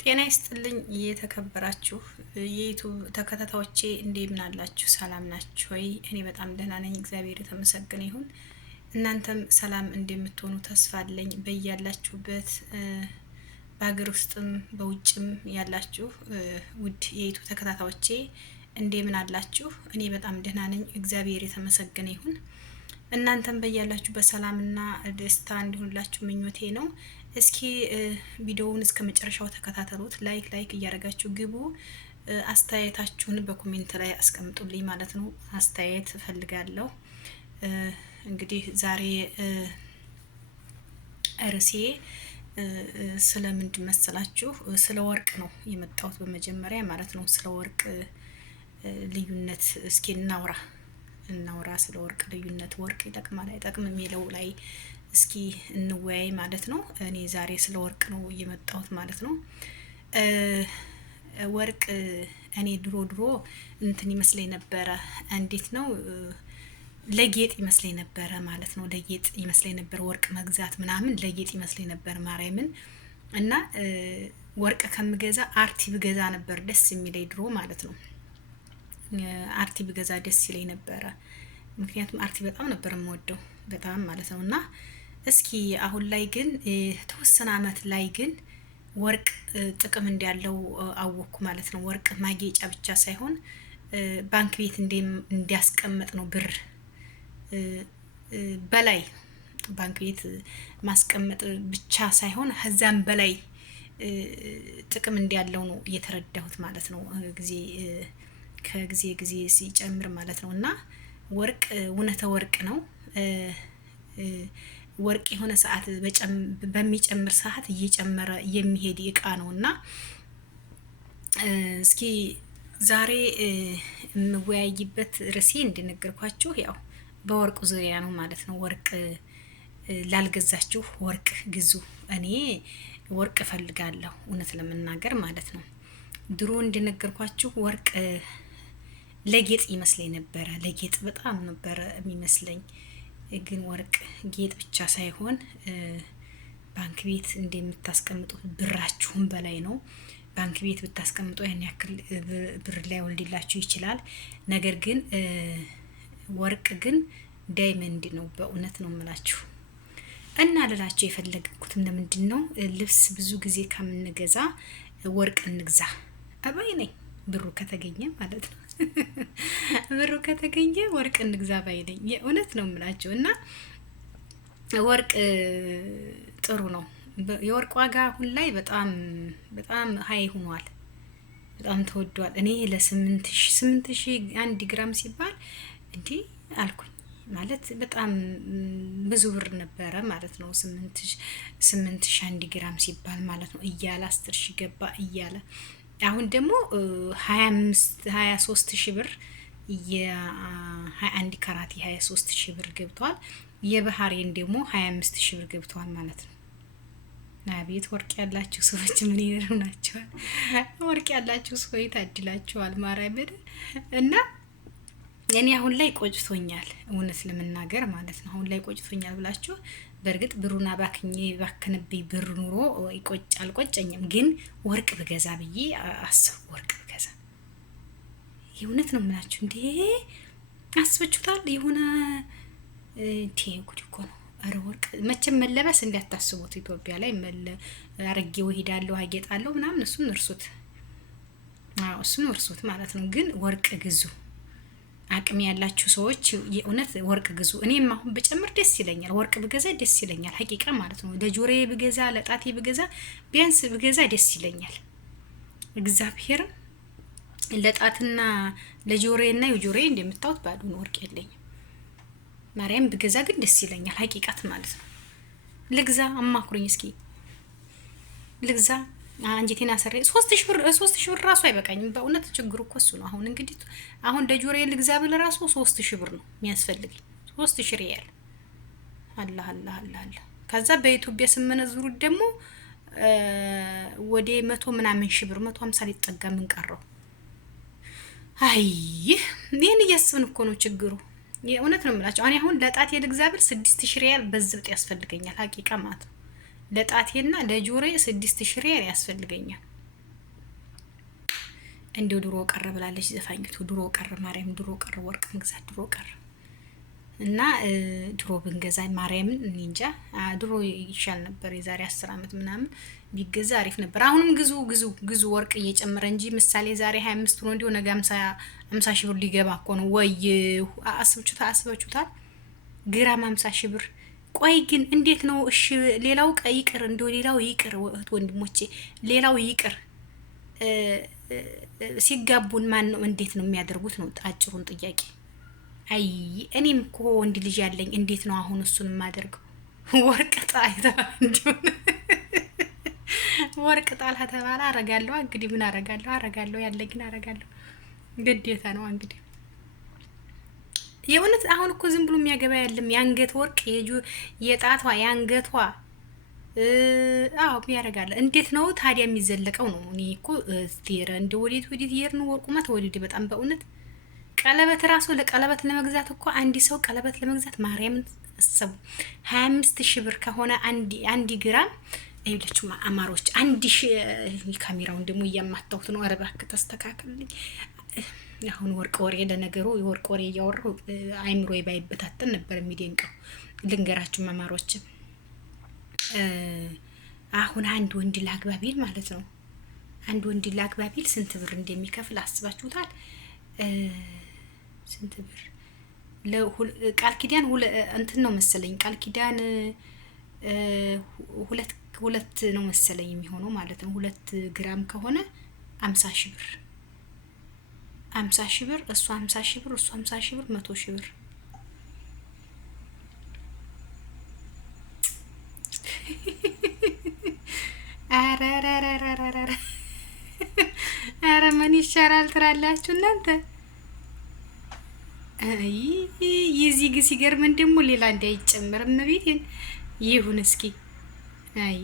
ጤና ይስጥልኝ የተከበራችሁ የዩቲዩብ ተከታታዮቼ እንደምን አላችሁ? ሰላም ናችሁ ወይ? እኔ በጣም ደህና ነኝ፣ እግዚአብሔር የተመሰገነ ይሁን። እናንተም ሰላም እንደምትሆኑ ተስፋ አለኝ። በያላችሁበት በሀገር ውስጥም በውጭም ያላችሁ ውድ የዩቲዩብ ተከታታዮቼ እንደምን አላችሁ? እኔ በጣም ደህና ነኝ፣ እግዚአብሔር የተመሰገነ ይሁን። እናንተም በያላችሁ በሰላምና ደስታ እንዲሆንላችሁ ምኞቴ ነው። እስኪ ቪዲዮውን እስከ መጨረሻው ተከታተሉት። ላይክ እያደረጋችሁ ግቡ። አስተያየታችሁን በኮሜንት ላይ አስቀምጡልኝ ማለት ነው። አስተያየት እፈልጋለሁ። እንግዲህ ዛሬ ርዕሴ ስለምንድን መሰላችሁ? ስለ ወርቅ ነው የመጣሁት በመጀመሪያ ማለት ነው። ስለ ወርቅ ልዩነት እስኪ እናውራ ስለ ወርቅ ልዩነት። ወርቅ ይጠቅማል አይጠቅም የሚለው ላይ እስኪ እንወያይ ማለት ነው። እኔ ዛሬ ስለ ወርቅ ነው የመጣሁት ማለት ነው። ወርቅ እኔ ድሮ እንትን ይመስለኝ ነበረ። እንዴት ነው? ለጌጥ ይመስለኝ ነበረ ማለት ነው። ለጌጥ ይመስለኝ ነበር ወርቅ መግዛት ምናምን ለጌጥ ይመስለኝ ነበር ማርያምን። እና ወርቅ ከምገዛ አርቲ ብገዛ ነበር ደስ የሚለኝ ድሮ ማለት ነው። አርቲ ብገዛ ደስ ይለኝ ነበረ። ምክንያቱም አርቲ በጣም ነበር የምወደው በጣም ማለት ነው። እና እስኪ አሁን ላይ ግን ተወሰነ አመት ላይ ግን ወርቅ ጥቅም እንዳለው አወቅኩ ማለት ነው። ወርቅ ማጌጫ ብቻ ሳይሆን ባንክ ቤት እንዲያስቀምጥ ነው ብር በላይ ባንክ ቤት ማስቀመጥ ብቻ ሳይሆን ከዛም በላይ ጥቅም እንዳለው ነው የተረዳሁት ማለት ነው። ከጊዜ ሲጨምር ማለት ነው። እና ወርቅ እውነተ ወርቅ ነው። ወርቅ የሆነ ሰዓት በሚጨምር ሰዓት እየጨመረ የሚሄድ እቃ ነው። እና እስኪ ዛሬ የምወያይበት ርዕሴ እንደነገርኳችሁ ያው በወርቁ ዙሪያ ነው ማለት ነው። ወርቅ ላልገዛችሁ ወርቅ ግዙ። እኔ ወርቅ እፈልጋለሁ እውነት ለመናገር ማለት ነው። ድሮ እንደነገርኳችሁ ወርቅ ለጌጥ ይመስለኝ ነበረ። ለጌጥ በጣም ነበረ የሚመስለኝ። ግን ወርቅ ጌጥ ብቻ ሳይሆን ባንክ ቤት እንደምታስቀምጡት ብራችሁም በላይ ነው። ባንክ ቤት ብታስቀምጡ ያን ያክል ብር ላይ ወልድላችሁ ይችላል። ነገር ግን ወርቅ ግን ዳይመንድ ነው። በእውነት ነው የምላችሁ። እና ልላችሁ የፈለግኩት ለምንድን ነው ልብስ ብዙ ጊዜ ከምንገዛ ወርቅ እንግዛ አባይ ነኝ። ብሩ ከተገኘ ማለት ነው። ብሩ ከተገኘ ወርቅ እንግዛ ባይ ነኝ። የእውነት ነው የምላችሁ። እና ወርቅ ጥሩ ነው። የወርቅ ዋጋ አሁን ላይ በጣም ሀይ ሆኗል። በጣም ተወዷል። እኔ ለ8,000 1 ግራም ሲባል እንዲህ አልኩኝ ማለት በጣም ብዙ ብር ነበረ ማለት ነው። 8,000 1 ግራም ሲባል ማለት ነው እያለ 10,000 ገባ እያለ አሁን ደግሞ 23,000 ብር የ21 ካራት 23,000 ብር ገብቷል። የባህሬን ደግሞ 25,000 ብር ገብቷል ማለት ነው። አቤት ወርቅ ያላችሁ ሰዎች ምን ይረናቸዋል? ወርቅ ያላችሁ ሰዎች ታድላችኋል ማርያምን። እና እኔ አሁን ላይ ቆጭቶኛል እውነት ለመናገር ማለት ነው። አሁን ላይ ቆጭቶኛል ብላችሁ በእርግጥ ብሩና ባክንብኝ ብር ኑሮ አልቆጨኝም። ግን ወርቅ ብገዛ ብዬ አስብ። ወርቅ ብገዛ የእውነት ነው የምላችሁ። እንዴ አስበችሁታል? የሆነ ጉድ እኮ ነው። አረ ወርቅ መቼም መለበስ እንዳታስቡት። ኢትዮጵያ ላይ አረጌው ሄዳለሁ አጌጣለሁ ምናምን እሱን እርሱት ማለት ነው። ግን ወርቅ ግዙ። አቅም ያላችሁ ሰዎች የእውነት ወርቅ ግዙ። እኔም አሁን በጨምር ደስ ይለኛል። ወርቅ ብገዛ ደስ ይለኛል ሀቂቃ ማለት ነው። ለጆሮዬ ብገዛ ለጣቴ ብገዛ ቢያንስ ብገዛ ደስ ይለኛል። እግዚአብሔር ለጣትና ለጆሮዬና የጆሮዬ እንደምታዩት ባዶ ነው፣ ወርቅ የለኝም። ማርያም ብገዛ ግን ደስ ይለኛል ሀቂቃት ማለት ነው። ልግዛ አማክሩኝ እስኪ ልግዛ። አንጀቴና ሰሬ 3,000 ብር ራሱ አይበቃኝም በእውነት። ችግሩ እኮ እሱ ነው። አሁን እንግዲህ አሁን ለጆሮዬ ልግዛ ብል ራሱ 3,000 ብር ነው የሚያስፈልገኝ። 3,000 ሪያል አላህ። ከዛ በኢትዮጵያ ስመነዝሩት ደግሞ ወደ 100 ምናምን ሺህ ብር 150 ሊጠጋ ምን ቀረው? አይ ይሄን እያስብን እኮ ነው ችግሩ። የእውነት ነው የምላቸው። እኔ አሁን ለጣቴ ልግዛ ብል 6,000 ሪያል በዝብጥ ያስፈልገኛል ሀቂቃ ማለት ነው። ለጣቴና ለጆሮዬ 6,000 ሪያል ያስፈልገኛል። እንደው ድሮ ቀረ ብላለች ዘፋኝቱ። ድሮ ቀረ ማርያም፣ ድሮ ቀረ ወርቅ መግዛት፣ ድሮ ቀረ እና ድሮ ብንገዛ ማርያምን እኔ እንጃ ድሮ ይሻል ነበር። የዛሬ 10 ዓመት ምናምን ቢገዛ አሪፍ ነበር። አሁንም ግዙ ግዙ ግዙ ወርቅ እየጨመረ እንጂ ምሳሌ ዛሬ 25 ነው እንዲሁ ነገ 50 ሺህ ብር ሊገባ እኮ ነው። ወይ አስባችሁታል? ግራም 50 ሺህ ብር። ቆይ ግን እንዴት ነው? እሺ ሌላው ይቅር፣ እንደው ሌላው ይቅር እህት ወንድሞቼ፣ ሌላው ይቅር። ሲጋቡን ማን ነው እንዴት ነው የሚያደርጉት ነው አጭሩን ጥያቄ። አይ እኔም እኮ ወንድ ልጅ ያለኝ እንዴት ነው አሁን እሱን የማደርገው? ወርቅ ጣይታ እንደሆነ ወርቅ ጣል ተባለ አረጋለሁ። እንግዲህ ምን አረጋለሁ ያለኝን አረጋለሁ፣ ግዴታ ነው እንግዲህ። የእውነት አሁን እኮ ዝም ብሎ የሚያገባ ያለም የአንገት ወርቅ የጣቷ የአንገቷ ያረጋለ። እንዴት ነው ታዲያ የሚዘለቀው ነው? እኔ እኮ ስቴረ እንደ ወዴት ይሄርን ወርቁማ ተወደደ በጣም በእውነት። ቀለበት ራሱ ለቀለበት ለመግዛት እኮ አንድ ሰው ቀለበት ለመግዛት ማርያምን አሰቡ 25 ሺህ ብር ከሆነ አንድ ግራም አይብለችሁ አማሮች 1 ሺህ። ካሜራውን ደግሞ እያማታሁት ነው። ኧረ እባክህ ተስተካክልልኝ። አሁን ወርቅ ወሬ ለነገሩ የወርቅ ወሬ እያወራሁ አይምሮዬ ባይበታተን ነበር የሚደንቀው። ልንገራችሁ አማሮች፣ አሁን አንድ ወንድ ላግባቢል ማለት ነው። አንድ ወንድ ላግባቢል ስንት ብር እንደሚከፍል አስባችሁታል? ስንት ብር ቃል ኪዳን እንትን ነው መሰለኝ። ቃል ኪዳን ሁለት ነው መሰለኝ የሚሆነው ማለት ነው። 2 ግራም ከሆነ 50 ሺህ ብር 50 ሺህ ብር እሱ 50 ሺህ ብር እሱ 50 ሺህ ብር 100 ሺህ ብር። አረ ምን ይሻላል ትላላችሁ እናንተ? የዚህ ግስ ሲገርመን ደግሞ ሌላ እንዳይጨመርም ቤቴን ይሁን እስኪ። አይ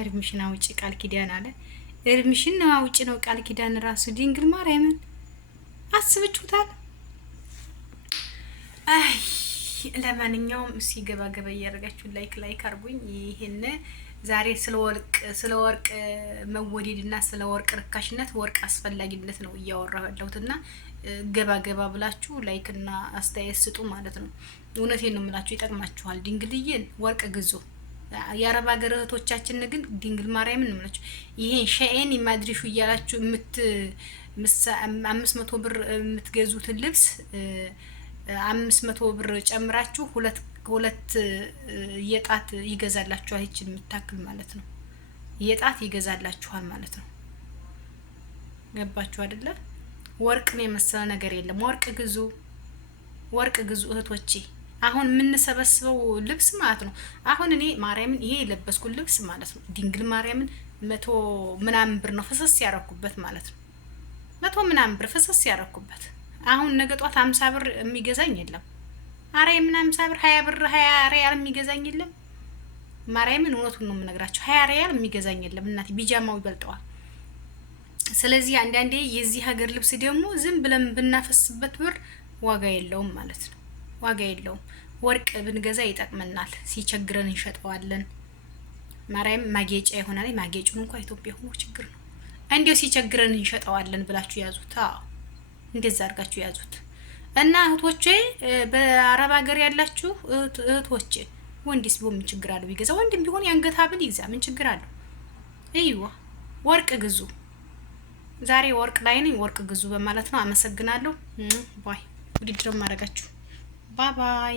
እርምሽን አውጪ ቃል ኪዳን አለ። እርምሽን ነው አውጪ ነው ቃል ኪዳን ራሱ ድንግል ማርያምን አስብችሁታል? አይ ለማንኛውም እስኪ ገባ እያደረጋችሁ ላይክ አርጉኝ። ይሄን ዛሬ ስለ ወርቅ መወደድና ስለ ወርቅ ርካሽነት፣ ወርቅ አስፈላጊነት ነው እያወራሁ ያለሁትና ገባ ብላችሁ ላይክ እና አስተያየት ስጡ ማለት ነው። እውነቴን ነው የምላችሁ፣ ይጠቅማችኋል። ድንግልዬን ወርቅ ግዙ። የአረብ ሀገር እህቶቻችን ግን ድንግል ማርያምን ነው የምላችሁ፣ ይሄን ሸኤን የማድሪሹ እያላችሁ 500 ብር የምትገዙትን ልብስ 500 ብር ጨምራችሁ ሁለት የጣት ይገዛላችኋል። ይችን የምታክል ማለት ነው የጣት ይገዛላችኋል ማለት ነው። ገባችሁ አይደለ? ወርቅን የመሰለ ነገር የለም። ወርቅ ግዙ እህቶቼ። አሁን የምንሰበስበው ልብስ ማለት ነው። አሁን እኔ ማርያምን ይሄ የለበስኩት ልብስ ማለት ነው ድንግል ማርያምን 100 ምናምን ብር ነው ፈሰስ ያረኩበት ማለት ነው። 100 ምናምን ብር ፈሰስ ያረኩበት። አሁን ነገ ጧት 50 ብር የሚገዛኝ የለም። አሬ ምን 50 ብር 20 ብር 20 ሪያል የሚገዛኝ የለም። ማርያምን እውነቱን ነው የምነግራችሁ፣ 20 ሪያል የሚገዛኝ የለም። እናቴ ቢጃማው ይበልጠዋል። ስለዚህ አንዳንዴ የዚህ ሀገር ልብስ ደግሞ ዝም ብለን ብናፈስበት ብር ዋጋ የለውም ማለት ነው። ዋጋ የለውም። ወርቅ ብንገዛ ይጠቅመናል። ሲቸግረን እንሸጠዋለን። ማርያም ማጌጫ ይሆናል። ማጌጩን እንኳን ኢትዮጵያ ሆኖ ችግር ነው። እንዴው ሲቸግረን እንሸጠዋለን ብላችሁ ያዙት። አዎ እንደዛ አድርጋችሁ ያዙት። እና እህቶቼ በአረብ ሀገር ያላችሁ እህቶቼ ወንድስ ቢሆን ምን ችግር አለው ቢገዛ? ወንድም ቢሆን የአንገት ሀብል ይግዛ፣ ምን ችግር አለው? አይዋ ወርቅ ግዙ። ዛሬ ወርቅ ላይ ነኝ። ወርቅ ግዙ በማለት ነው። አመሰግናለሁ። ባይ ውድድር ማድረጋችሁ ባይ